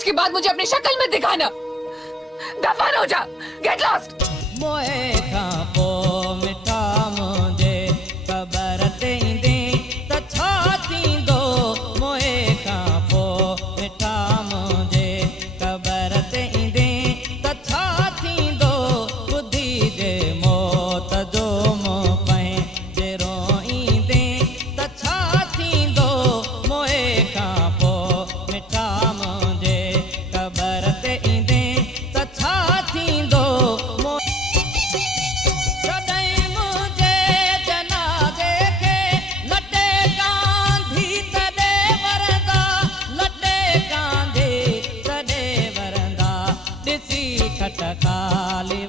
आज के बाद मुझे अपनी शक्ल में दिखाना। दफन हो जा। Get lost. मोए खापो मिठा मुझे खबर तेंदे त छा थींदो। मोए खापो मिठा मुझे खबर तेंदे त छा थींदो। बुद्धि जे मौत जो मुंह पंहिंजे रोईंदे त छा थींदो। मोए खापो मिठा मुझे खबर तेंदे त छा थींदो। खटकाली